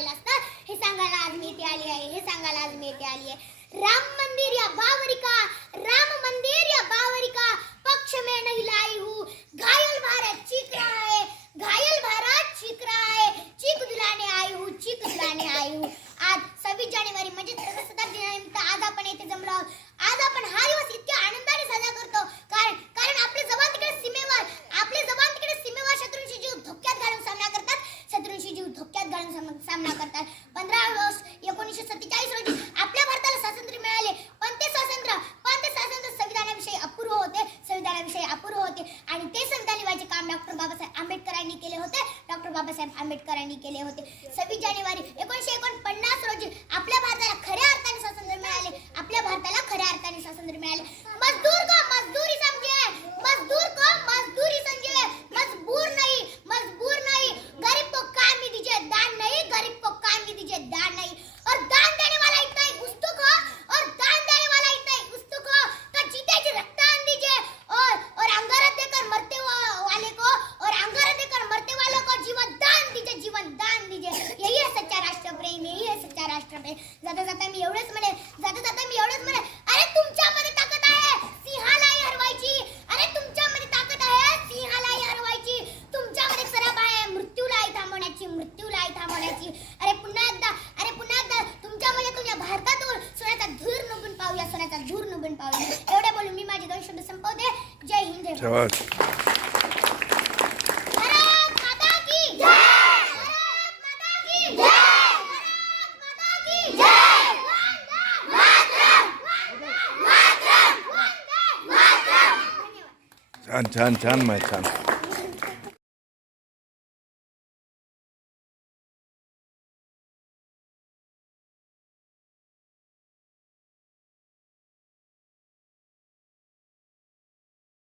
बनवलेलं असतं. हे सांगायला आज मी इथे आली आहे हे सांगायला आज मी इथे आली आहे. राम मंदिर या बावरिका बाबासाहेब आंबेडकरांनी केले होते. सव्वीस जानेवारी एकोणीसशे एकोणपन्नास रोजी आपल्या भारताला खऱ्या अर्थाने स्वातंत्र्य मिळाले. आपल्या भारताला खऱ्या अर्थाने स्वातंत्र्य मिळाले. શાબાશ छान छान छान माहीत छान